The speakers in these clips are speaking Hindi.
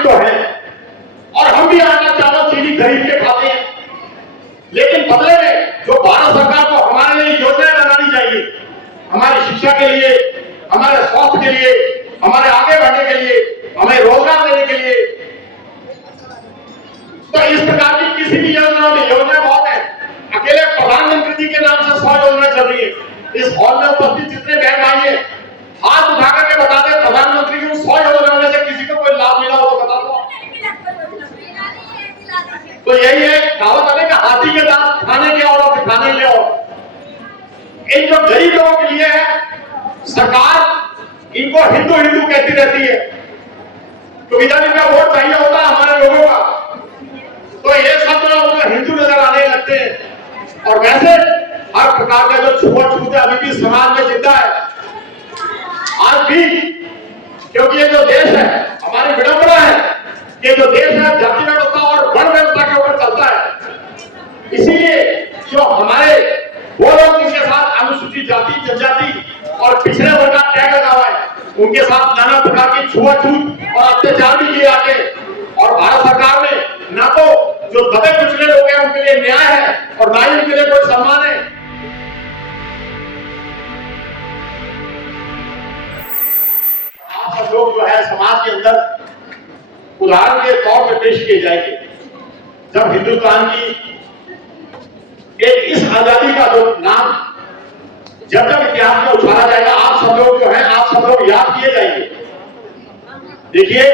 नागरिक तो हैं और हम भी आटा चावल चीनी खरीद के खाते हैं, लेकिन बदले में जो भारत सरकार को हमारे लिए योजनाएं बनानी चाहिए, हमारी शिक्षा के लिए, हमारे स्वास्थ्य के लिए, हमारे आगे बढ़ने के लिए, हमें रोजगार देने के लिए, तो इस प्रकार की किसी भी योजनाओं में योजनाएं बहुत है। अकेले प्रधानमंत्री जी के नाम से 100 योजना चल रही है। इस हॉल में उपस्थित जितने बहन भाई हैं, हाथ उठा करके बता दें प्रधानमंत्री की 100 योजनाओं में से किसी को कोई लाभ मिला हो तो बता दो। तो यही है कहावत है कि हाथी के दांत खाने के और खाने के और इन जो गरीब लोगों के लिए है, सरकार इनको हिंदू हिंदू कहती रहती है, क्योंकि जब इनका वोट चाहिए होता है हमारे लोगों का, तो ये सब लोग हिंदू नजर आने लगते हैं। और वैसे हर प्रकार का जो छुआछूत है अभी भी समाज में जिंदा है आज भी, क्योंकि ये जो देश है हमारी विडंबना है, ये जो देश है जाति व्यवस्था और वर्ण व्यवस्था के ऊपर चलता है। इसीलिए जो हमारे वो लोग जिनके साथ अनुसूचित जाति, जनजाति और पिछड़े वर्ग का टैग लगा हुआ है, उनके साथ नाना प्रकार की छुआछूत और अत्याचार भी किए जाते हैं। और भारत सरकार ने ना तो जो दबे पिछड़े लोग हैं उनके लिए न्याय है और ना ही उनके लिए कोई सम्मान है। आप सब लोग जो है समाज के अंदर उदाहरण के तौर पर पेश किए जाएंगे। जब हिंदुस्तान की एक इस आजादी का जो नाम जब जब इतिहास में उछाला जाएगा, आप सब लोग जो है आप सब लोग याद किए जाएंगे। देखिए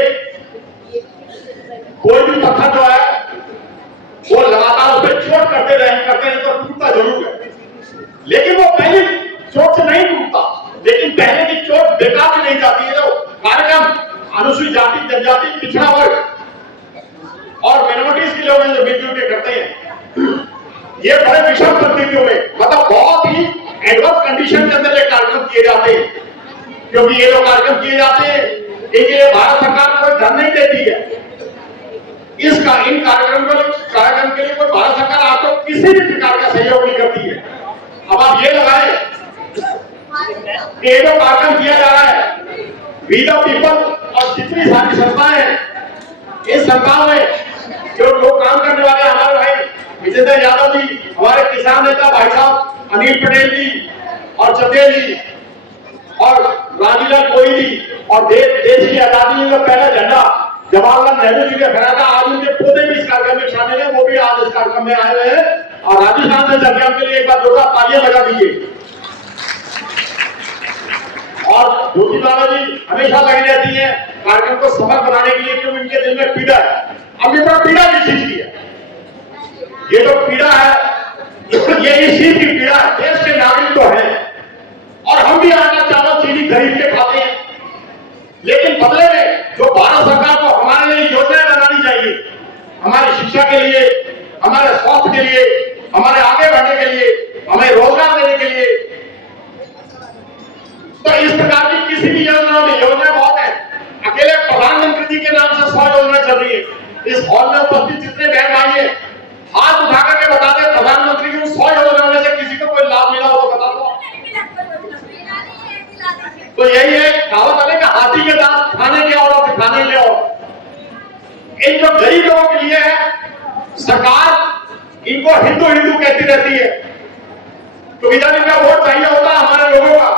कोई भी पत्थर जो है वो लगातार उस पर चोट करते रहे तो टूटता जरूर है, लेकिन वो पहली चोट से नहीं टूटता, लेकिन पहले की चोट बेकार भी नहीं जाती है। जो कार्यक्रम अनुसूचित जाति, जनजाति, पिछड़ा वर्ग और मिनोरिटीज के लोग जो मिलजुल के करते हैं, ये बड़े विषम परिस्थितियों में, मतलब बहुत ही एडवर्स कंडीशन के अंदर ये कार्यक्रम किए जाते हैं। क्योंकि ये लोग कार्यक्रम किए जाते हैं, ये भारत सरकार कोई धन नहीं देती है। इन कार्यक्रम के लिए कोई भारत सरकार आपको किसी भी प्रकार का सहयोग नहीं करती है। अब आप ये लगाए कि ये जो कार्यक्रम किया जा रहा है, वी द पीपल और जितनी सारी संस्थाएं हैं, इस संस्थाओं में जो लोग काम करने वाले हमारे भाई विजेंद्र यादव जी, हमारे किसान नेता भाई साहब अनिल पटेल जी और चंदेल जी और राजीलाल कोई जी, और देश की आजादी का पहला झंडा जवाहरलाल नेहरू जी ने फहराया था, आज उनके पोते भी इस कार्यक्रम में शामिल है, वो भी आज इस कार्यक्रम में आए हुए हैं। और राजस्थान से चल के उनके लिए एक बार जोरदार तालियां लगा दीजिए। और ज्योति बाबा जी हमेशा लगी रहती है कार्यक्रम को सफल बनाने के लिए, क्योंकि उनके दिल में पीड़ा है। अब ये पीड़ा किस चीज की है? ये जो पीड़ा है ये इस चीज की पीड़ा है, देश के नागरिक तो हैं और हम भी आटा चावल चीनी खरीद के खाते हैं, लेकिन बदले में जो भारत सरकार को हमारे लिए योजनाएं बनानी चाहिए, हमारी शिक्षा के लिए, हमारे स्वास्थ्य के लिए, हमारे आगे बढ़ने के लिए, हमें रोजगार देने के लिए, तो इस प्रकार की किसी भी योजनाओं में योजनाएं बहुत है। अकेले प्रधानमंत्री जी के नाम से 100 योजना चल रही है। इस हॉल में उपस्थित जितने बहन भाई हैं, हाथ उठा करके बता दें प्रधानमंत्री की 100 योजनाओं में से किसी को कोई लाभ मिला हो तो बता दो। तो यही है कहावत है कि हाथी के दांत खाने के और खाने के और इन जो गरीब लोगों के लिए है, सरकार इनको हिंदू हिंदू कहती रहती है, क्योंकि जब इनका वोट चाहिए होता है हमारे लोगों का,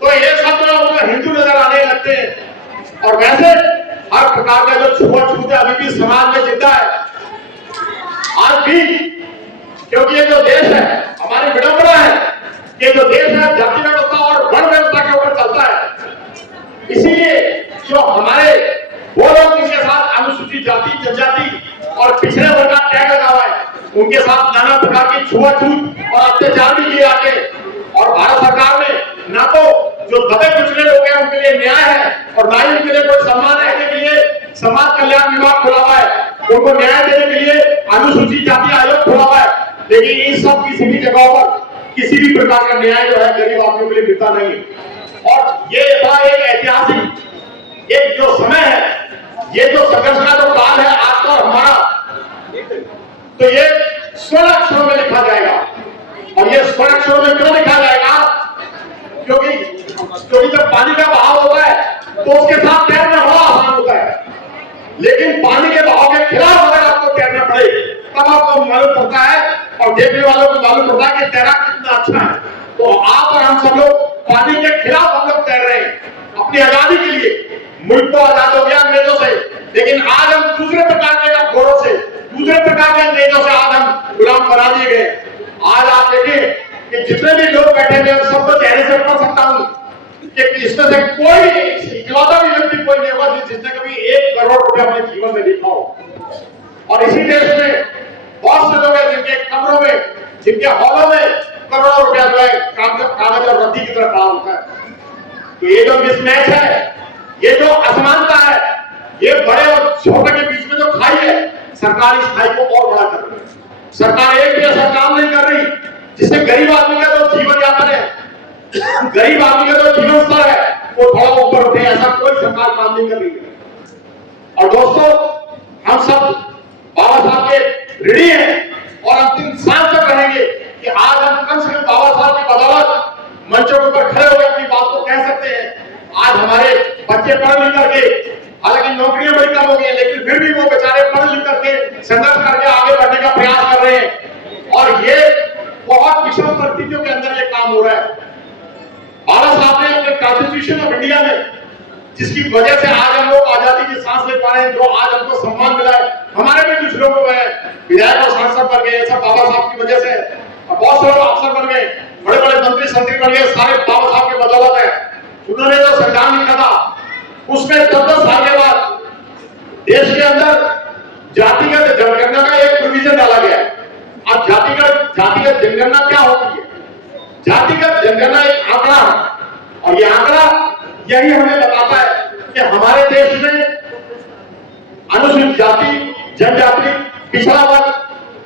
तो ये सब लोग हिंदू नजर आने लगते हैं। और वैसे हर प्रकार का जो छुआछूत है अभी भी समाज में जिंदा है आज भी, क्योंकि ये जो देश है हमारी विडंबना है, ये जो देश है जाति व्यवस्था और वर्ण व्यवस्था के ऊपर चलता है। इसीलिए जो हमारे वो लोग जिनके साथ अनुसूचित जाति, जनजाति और पिछड़े वर्ग का टैग लगा हुआ है, उनके साथ नाना प्रकार की छुआछूत और अत्याचार भी किए जाते हैं। और भारत सरकार ने ना तो जो दबे पिछड़े लोग हैं उनके लिए न्याय है और ना ही उनके लिए कोई सम्मान है। के लिए समाज कल्याण विभाग खुला हुआ है, उनको न्याय देने के लिए अनुसूचित जाति आयोग खुला हुआ है, लेकिन इन सब किसी भी जगह पर किसी भी प्रकार का न्याय जो है गरीब आदमियों के लिए मिलता नहीं। और ये था एक ऐतिहासिक एक जो समय है, ये जो संघर्ष का जो काल है आपका और हमारा, तो ये स्वर्ण अक्षरों में लिखा जाएगा। और ये स्वर्ण अक्षरों में क्यों लिखा जाएगा? क्योंकि जब पानी का बहाव होता है तो उसके साथ तैरना बड़ा आसान होता है। तब आपको मालूम पड़ता है और देखने वालों को मालूम पड़ता है कि तैराक कितना अच्छा है। तो आप और हम सब लोग पानी के खिलाफ हम लोग तैर रहे हैं अपनी आजादी के लिए। मुल्क तो आजाद हो गया अंग्रेजों से, लेकिन आज हम दूसरे प्रकार के घोड़ों से, दूसरे प्रकार के अंग्रेजों से आज हम गुलाम बना दिए गए। आज आप देखें कि जितने भी लोग बैठे हुए हैं सबको चेहरे से पढ़ सकता हूं कि इसमें से कोई इकलौता भी व्यक्ति कोई नहीं होगा जिसने कभी 1 करोड़ रुपया अपने जीवन में देखा हो। और इसी देश में बहुत से लोग हैं जिनके कमरों में, जिनके हॉलों में करोड़ों रुपया जो है कागज और रद्दी की तरह खड़ा होता है। तो ये जो मिसमैच है, ये जो असमानता है, ये बड़े और छोटे के बीच में जो खाई है, सरकार इस खाई को और बड़ा कर रही है। सरकार एक भी ऐसा काम नहीं कर रही जिससे गरीब आदमी का जो जीवन यापन है, गरीब आदमी का जो जीवन स्तर है वो थोड़ा ऊपर उठे, ऐसा कोई सरकार काम नहीं कर रही है। और दोस्तों, हम सब बाबा साहब के ऋणी हैं और अंतिम सांस तक रहेंगे कि आज हम कम से कम बाबा साहब की बदौलत मंचों के ऊपर खड़े होकर अपनी बात को कह सकते हैं। आज हमारे बच्चे पढ़ लिख करके, हालांकि नौकरियां बड़ी कम हो गई हैं, लेकिन फिर भी वो बेचारे पढ़ लिख करके संघर्ष करके आगे बढ़ने का प्रयास कर रहे हैं। और ये बहुत विषम परिस्थितियों के अंदर ये काम हो रहा है। बाबा साहब ने अपने कॉन्स्टिट्यूशन ऑफ इंडिया में, जिसकी वजह से आज हम लोग आजादी की सांस ले पा रहे हैं, जो आज हमको सम्मान मिला है, हमारे भी कुछ लोग हुए हैं विधायक और सांसद बन गए, सब बाबा साहब की वजह से। और बहुत से लोग अफसर बन गए, बड़े बड़े मंत्री संतरी बन गए, सारे बाबा साहब की बदौलत है। उन्होंने जो संविधान लिखा था उसमें 10-10 साल के बाद देश के अंदर जातिगत जनगणना का एक प्रोविजन डाला गया है। अब जातिगत जनगणना क्या होती है? जातिगत जनगणना एक आंकड़ा है और ये आंकड़ा यही हमें बताता है कि हमारे देश में अनुसूचित जाति, जनजाति, पिछड़ा वर्ग,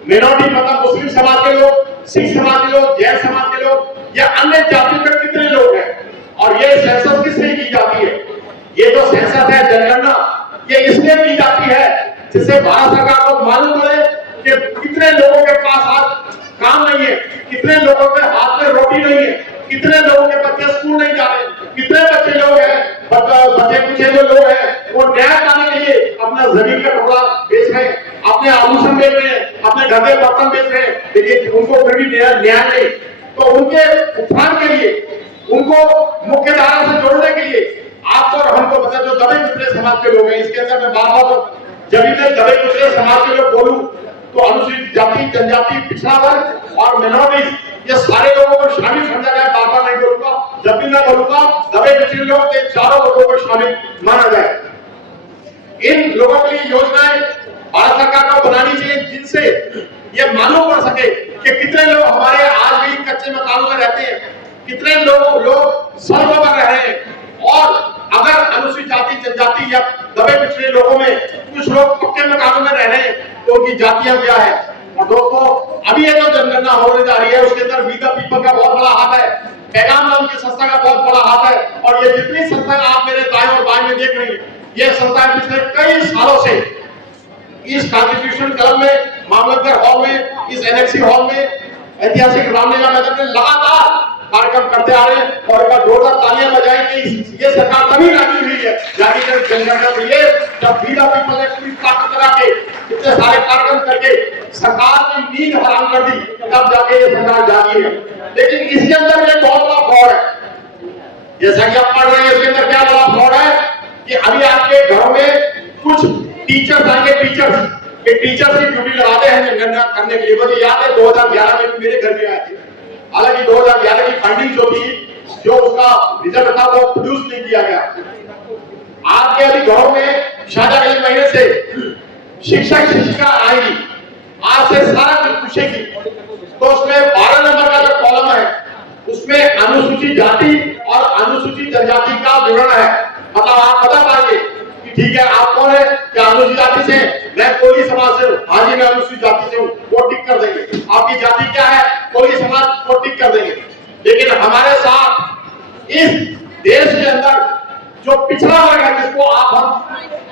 मिनोरिटी मतलब मुस्लिम समाज के लोग, सिख समाज के लोग, जैन समाज के लोग या अन्य जाति में कितने लोग हैं और ये सेंसस किससे की जाती है? ये जो सेंसस है, जनगणना, ये इसलिए की जाती है जिससे भारत सरकार को मालूम पड़े कि कितने लोगों के पास आज काम नहीं है, कितने लोगों के हाथ में रोटी नहीं है, कितने लोगों के बच्चे स्कूल नहीं जा रहे, कितने बच्चे लोग हैं, बच्चे कुछ जो लोग हैं वो न्याय पाने के लिए अपना जमीन का टुकड़ा बेच रहे हैं, अपने आभूषण बेच रहे हैं, अपने घर के बर्तन बेच रहे हैं, लेकिन उनको फिर भी न्याय नहीं। तो उनके उत्थान के लिए, उनको मुख्य धारा से जोड़ने के लिए आपको और हमको पता, जो दबे कुचले समाज के लोग हैं, इसके अंदर मैं बार बार जब मैं दबे कुचले समाज के लोग बोलूं तो अनुसूचित जाति, जनजाति, पिछड़ा वर्ग और मिनोरिटीज, ये सारे लोगों को शामिल समझा जाए। बार बार नहीं बोलूंगा, जब भी मैं बोलूंगा दबे कुचले लोग के चारों लोगों को शामिल माना जाए। इन लोगों के लिए योजनाएं भारत सरकार को बनानी चाहिए जिनसे ये मालूम पड़ सके कि कितने लोग हमारे आज भी कच्चे मकानों में रहते हैं, कितने लोग सड़कों पर रह रहे हैं। और अगर अनुसूचित जाति, जनजाति या दबे पिछड़े लोगों में कुछ लोग पक्के मकानों में रह रहे हैं तो उनकी जातियां क्या है? और दोस्तों, अभी ये जो जनगणना होने जा रही है उसके अंदर वी द पीपल का बहुत बड़ा हाथ है, पैगाम नाम की संस्था का बहुत बड़ा हाथ है। और ये जितनी संस्थाएं आप मेरे दाएं और बाएं में देख रही हैं, ये संस्थाएं पिछले कई सालों से इस कॉन्स्टिट्यूशन क्लब में, मामलतदार हॉल में, इस एनेक्सी हॉल में, ऐतिहासिक रामलीला मैदान में लगातार कार्यक्रम करते आ रहे हैं। और एक बार जोरदार तालियां बजाएं कि ये सरकार तभी राजी हुई है जातिगत जनगणना के लिए जब वी द पीपल ने पूरी ताकत लगा के इतने सारे कार्यक्रम करके सरकार की नींद हराम कर दी, तब जाके ये सरकार जागी है। लेकिन इसके अंदर एक बहुत बड़ा फ्रॉड है, जैसा कि आप पढ़ रहे हैं। इसके अंदर क्या बड़ा फ्रॉड है कि अभी आपके घरों में कुछ टीचर्स आएंगे, टीचर्स की ड्यूटी लगाते हैं जनगणना करने के लिए। मुझे याद है 2011 में मेरे घर में आए थे, हालांकि 2011 की फाइंडिंग जो थी, जो उसका रिजल्ट था वो प्रोड्यूस नहीं किया गया। आपके अभी घरों में शायद अगले महीने से शिक्षक शिक्षिका आएगी, आज से सारा कुछ पूछेगी। तो उसमें 12 नंबर का जो कॉलम है उसमें अनुसूचित जाति और अनुसूचित जनजाति का विवरण है। मतलब आप बता पाएंगे कि ठीक है आप कौन है, क्या अनुसूचित जाति से, मैं कोली समाज से हूँ, हाँ जी मैं अनुसूचित जाति से हूँ, वो टिक कर देंगे। आपकी जाति क्या है, कोली समाज, वो टिक कर देंगे। लेकिन हमारे साथ इस देश के अंदर जो पिछड़ा वर्ग है, जिसको आप हम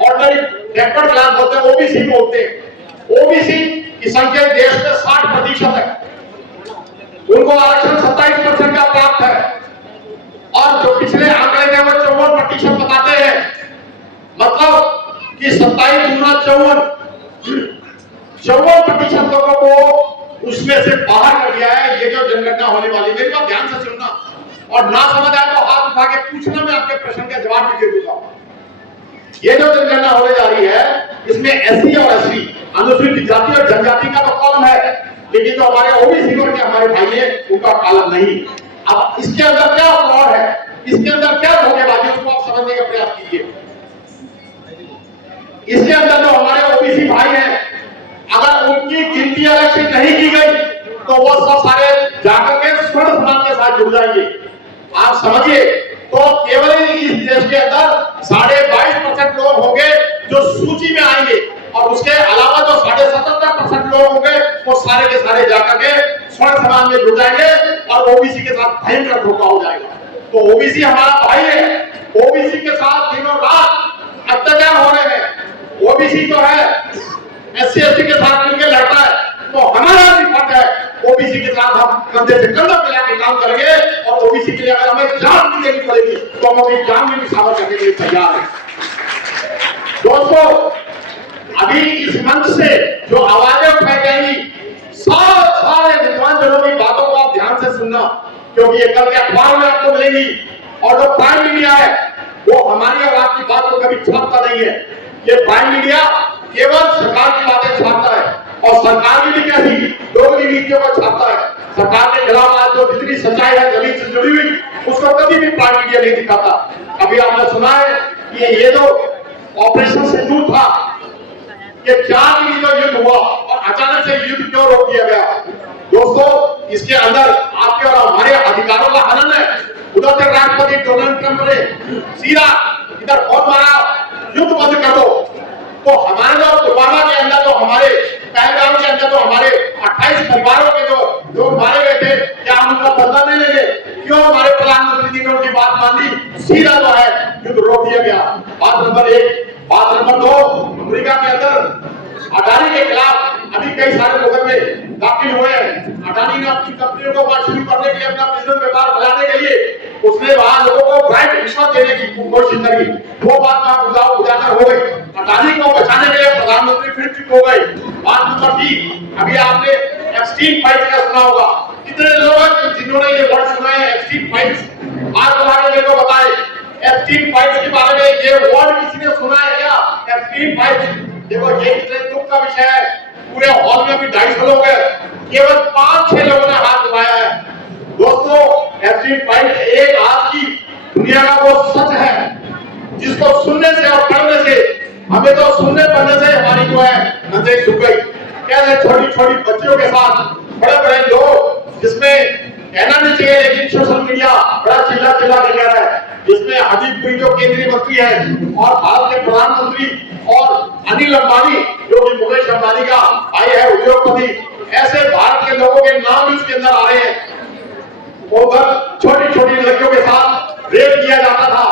ऑर्डिनरी बैकवर्ड क्लास बोलते हैं, ओबीसी बोलते हैं, ओबीसी की संख्या देश में 60% है, उनको आरक्षण 27% का प्राप्त है। और जो पिछले आंकड़े थे वो 54% बताते हैं। मतलब कि 27 गुना 54, 54% लोगों को उसमें से बाहर कर दिया है। ये जो जनगणना होने वाली, मेरी बात ध्यान से सुनना, और ना समझ आए तो हाथ उठा के पूछना, मैं आपके प्रश्न का जवाब भी दे दूंगा। ये जो जनगणना होने जा रही है, इसमें एससी और एसटी, अनुसूचित जाति और जनजाति का तो कॉलम है, लेकिन जो हमारे ओबीसी वर्ग के हमारे भाई हैं, उनका कॉलम नहीं। अब इसके अंदर क्या फ्रॉड है, इसके अंदर क्या धोखेबाजी, उसको आप समझने का प्रयास कीजिए। इसके अंदर जो हमारे ओबीसी भाई हैं, अगर उनकी गिनती अलग से नहीं की गई तो वो सब सारे जाकर के स्वर्ण समाज के साथ जुड़ जाएंगे। आप समझिए, तो केवल इस देश के अंदर 22.5% लोग होंगे जो सूची में आएंगे, और उसके अलावा जो 77% लोग होंगे वो सारे के सारे जाकर के स्वर्ण समाज में जुड़ जाएंगे, और ओबीसी के साथ भयंकर धोखा हो जाएगा। तो ओबीसी हमारा भाई है, ओबीसी के साथ दिनों रात अत्याचार हो रहे हैं। ओबीसी जो है एससी एसटी के साथ मिलकर लड़ता है, तो हमारा भी फर्ज है ओबीसी के साथ हम कंधे से कंधा मिला के काम करेंगे, और ओबीसी के लिए अगर हमें जान भी देनी पड़ेगी तो हम अपनी जान भी निछावर करने के लिए तैयार हैं। दोस्तों, अभी इस मंच से जो आवाजें उठाई जाएंगी, सारे विद्वान जनों की बातों को आप ध्यान से सुनना, क्योंकि ये कल के अखबार में आपको मिलेगी। और जो प्राइम मीडिया है वो हमारी और आपकी बात को कभी छापता नहीं है। ये प्राइम मीडिया केवल सरकार की बातें छापता है, और सरकार की भी कैसी दोगली नीतियों को छापता है। सरकार के खिलाफ आज जो जितनी सच्चाई है जमीन से जुड़ी हुई, उसको कभी भी प्राइम मीडिया नहीं दिखाता। अभी आपने सुना है कि ये जो ऑपरेशन सिंदूर था, ये 4 दिन जो युद्ध हुआ, और अचानक से युद्ध क्यों रोक दिया गया? दोस्तों, इसके अंदर आपके और हमारे अधिकारों का हनन है। उधर से राष्ट्रपति डोनाल्ड ट्रंप ने सीधा इधर फोन मारा, युद्ध बंद कर दो। तो हमारे जो पुलवामा के अंदर, जो हमारे पहलगाम के अंदर जो हमारे 28 परिवारों के जो लोग मारे गए थे, क्या हम उनका बदला नहीं लेंगे? क्यों हमारे प्रधानमंत्री जी ने उनकी बात मान ली? सीधा जो है युद्ध रोक दिया गया। बात नंबर 1। बात नंबर 2, अमेरिका के अंदर अडानी के खिलाफ अभी कई सारे मुकदमे दाखिल हुए हैं। अडानी ने अपनी कंपनियों को वहां शुरू करने के लिए, अपना बिजनेस व्यापार बढ़ाने के लिए, उसने वहां लोगों को ब्राइट रिश्वत देने की कोशिश करी। वो बात वहां उजागर हो गई। अडानी को बचाने के लिए प्रधानमंत्री फिर चुप हो गए। बात नंबर 3, अभी आपने एप्स्टीन फाइल्स का सुना होगा। कितने लोग हैं जिन्होंने ये वर्ड सुना है, एप्स्टीन फाइल्स? आज तुम्हारे मेरे को बताए एप्स्टीन फाइल्स के बारे में ये वर्ड किसी ने सुना है क्या? एप्स्टीन फाइल्स, देखो ये कितने दुख का विषय है। पूरे हॉल में भी 250 लोग हैं, केवल 5-6 लोगों ने हाथ उठाया है। दोस्तों, एप्स्टीन फाइल्स एक आज की दुनिया का वो सच है जिसको सुनने से और पढ़ने से, हमें तो सुनने पढ़ने से हमारी जो है नजरें झुक गई। कैसे छोटी छोटी बच्चियों के साथ बड़े बड़े लोग, जिसमें कहना नहीं चाहिए लेकिन सोशल मीडिया बड़ा चिल्ला चिल्ला के कह रहा है, जिसमें हरदीप जो केंद्रीय मंत्री है, और भारत के प्रधानमंत्री, और अनिल अंबानी जो कि मुकेश अंबानी का भाई है, उद्योगपति, ऐसे भारत के लोगों के नाम भी उसके अंदर आ रहे हैं। उधर छोटी छोटी लड़कियों के साथ रेप किया जाता था,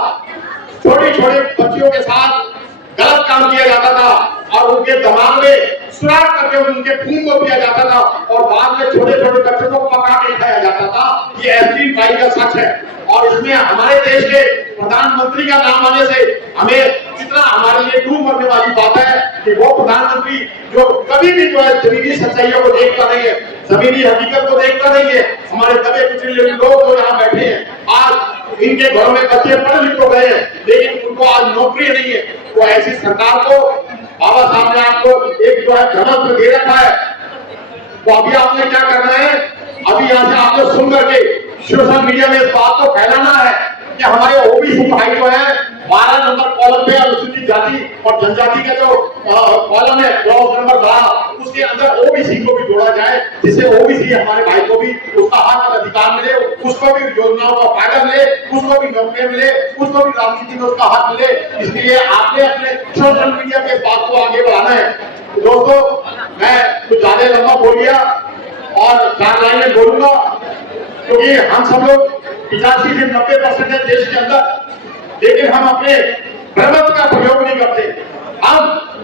छोटी छोटी बच्चियों के साथ गलत काम किया जाता था, और उनके दिमाग में सुराख करके उनके खून को पिया जाता था, और बाद में छोटे छोटे बच्चों को पका के खाया जाता था। ये एप्स्टीन फाइल का सच है। और इसमें हमारे देश के प्रधानमंत्री का नाम आने से हमें कितना हमारे लिए डूब मरने वाली बात है कि वो प्रधानमंत्री जो कभी भी जो है जमीनी सच्चाइयों को देखता नहीं है, जमीनी हकीकत को देखता नहीं है। हमारे दबे कुचले लोग जो यहाँ बैठे हैं, आज इनके घरों में बच्चे पढ़ लिख तो गए हैं, लेकिन उनको आज नौकरी नहीं है। तो ऐसी सरकार को बाबा साहब ने आपको एक जो है धर्म दे रखा है, तो अभी आपने क्या करना है? अभी यहाँ से आपने सुन करके सोशल मीडिया में इस बात को फैलाना है कि हमारे ओबीसी भाई जो है 12 नंबर कॉलम पे अनुसूचित जाति और जनजाति का जो कॉलम है, क्लॉज नंबर 12, उसके अंदर ओबीसी को भी जोड़ा जाए, जिससे ओबीसी हमारे भाई को भी उसका हक और अधिकार मिले, उसको भी योजनाओं का फायदा मिले, उसको भी नौकरी मिले, उसको भी राजनीति में उसका हक मिले। इसलिए आपने अपने सोशल मीडिया पे इस बात को आगे बढ़ाना है। तो दोस्तों, मैं कुछ ज्यादा लंबा बोल गया और 4 लाइनें बोलूंगा, क्योंकि हम सब लोग 85 से 90% है देश के अंदर, लेकिन हम अपने प्रबंध का प्रयोग नहीं करते। हम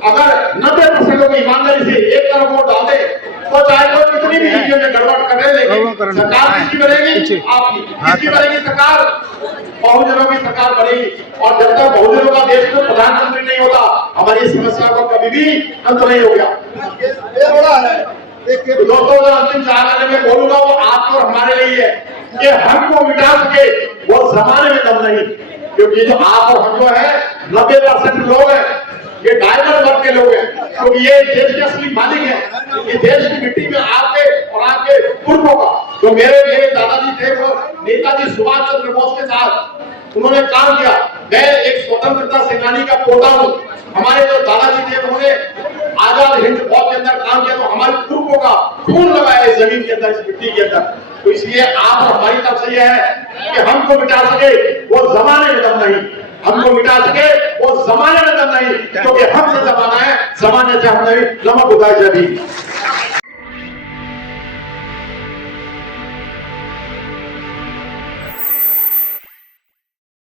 अगर 90% लोग ईमानदारी से एक तरफ वोट डाल दे, तो चाहे वो कितनी भी चीजों में गड़बड़ करे, लेकिन सरकार किसकी बनेगी? आपकी। किसकी बनेगी सरकार? बहुजनों की सरकार बनेगी। और जब तक बहुजनों का देश में प्रधानमंत्री नहीं होता, हमारी इस समस्या को कभी भी अंत नहीं हो गया। तो दोस्तों मैं अंतिम 4 महीने में बोलूंगा वो आप और हमारे लिए है कि हमको मिटा सके वो जमाने में दम नहीं, क्योंकि जो आप और हम जो है 90% लोग हैं, ये डायमंड वर्ग के लोग हैं, क्योंकि ये देश के असली मालिक हैं। ये देश की मिट्टी में आपके और आपके पूर्वों का जो मेरे दादाजी थे वो नेताजी सुभाष चंद्र बोस के साथ उन्होंने काम किया। मैं एक स्वतंत्रता सेनानी का पोता हूँ। हमारे जो दादाजी थे उन्होंने आजाद हिंद फौज के अंदर काम किया, तो हमारे पूर्वों का खून लगाया इस जमीन के अंदर, इस मिट्टी के अंदर। तो इसलिए आप और हमारी तरफ से यह है कि हमको मिटा सके वो जमाने में दम नहीं, हमको मिटा सके वो जमाने में दम नहीं, क्योंकि हमसे जमाना है, जमाने से हम नहीं। नमक उदाय जय भीम।